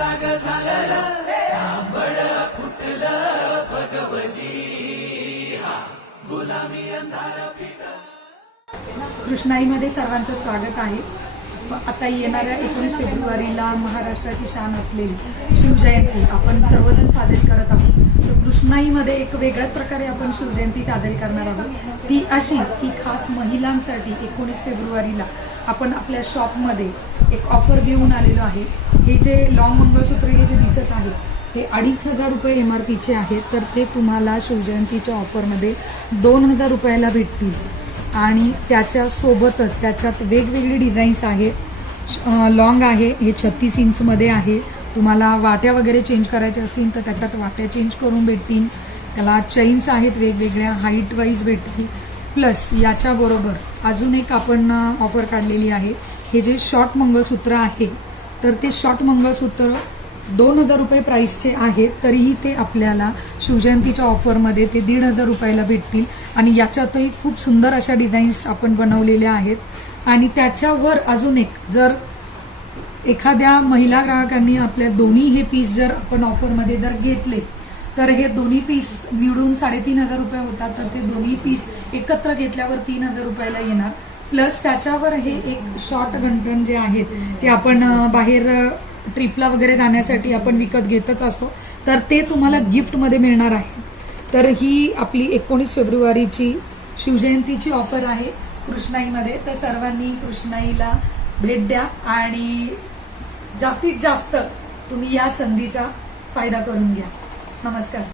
साग झालं आंबळ फुटलं भगवजी हा गुलामी अंधार फिटलं। कृष्णाईमध्ये सर्वांचं स्वागत आहे। आता येणाऱ्या 19 फेब्रुवारीला महाराष्ट्राची शान असलेली शिवजयंती आपण सर्वजण साजरी करत आहोत। तर कृष्णाईमध्ये एक वेगळ्याच प्रकारे आपण शिवजयंती साजरी करणार आहोत। ती अशी की खास महिलांसाठी 19 फेब्रुवारीला आपण आपल्या शॉपमध्ये एक ऑफर घेऊन आलेलो आहे। हे जे लॉंग मंगळसूत्र हे जे दिसत आहे ते 2,500 रुपये MRPचे आहेत, तर ते तुम्हाला शिवजयंतीच्या ऑफरमध्ये 2,000 रुपयाला भेटतील। आणि त्याच्यासोबतच त्याच्यात वेगवेगळी डिझाईन्स आहेत। लॉंग आहे, हे 36 इंचमध्ये आहे। तुम्हाला वाट्या वगैरे चेंज करायच्या असतील तर त्याच्यात वाट्या चेंज करून भेटतील। त्याला चेन्स आहेत, वेगवेगळ्या हाईट वाईज भेटतील। प्लस याच्याबरोबर अजून एक आपण ऑफर काढलेली आहे। हे जे शॉर्ट मंगळसूत्र आहे तर ते शॉर्ट मंगळसूत्र 2,000 रुपये प्राईसचे आहेत, तरीही ते आपल्याला शिवजयंतीच्या ऑफरमध्ये ते 1,500 रुपयाला भेटतील। आणि याच्यातही खूप सुंदर अशा डिझाईन्स आपण बनवलेल्या आहेत। आणि त्याच्यावर अजून एक, जर एखाद्या महिला ग्राहकांनी आपल्या दोन्ही हे पीस जर आपण ऑफरमध्ये जर घेतले तर हे दोन्ही पीस मिळून 3,500 रुपये होतात। तर ते दोन्ही पीस एकत्र घेतल्यावर 3,000 रुपयाला येणार। प्लस त्याच्यावर हे एक शॉर्ट गंठण जे आहेत ते आपण बाहेर ट्रिपला वगैरे जाण्यासाठी आपण विकत घेतच असतो, तर ते तुम्हाला गिफ्टमध्ये मिळणार आहे। तर ही आपली 19 फेब्रुवारीची शिवजयंतीची ऑफर आहे कृष्णाईमध्ये। तर सर्वांनी कृष्णाईला भेट द्या आणि जास्तीत जास्त तुम्ही या संधीचा फायदा करून घ्या। नमस्कार।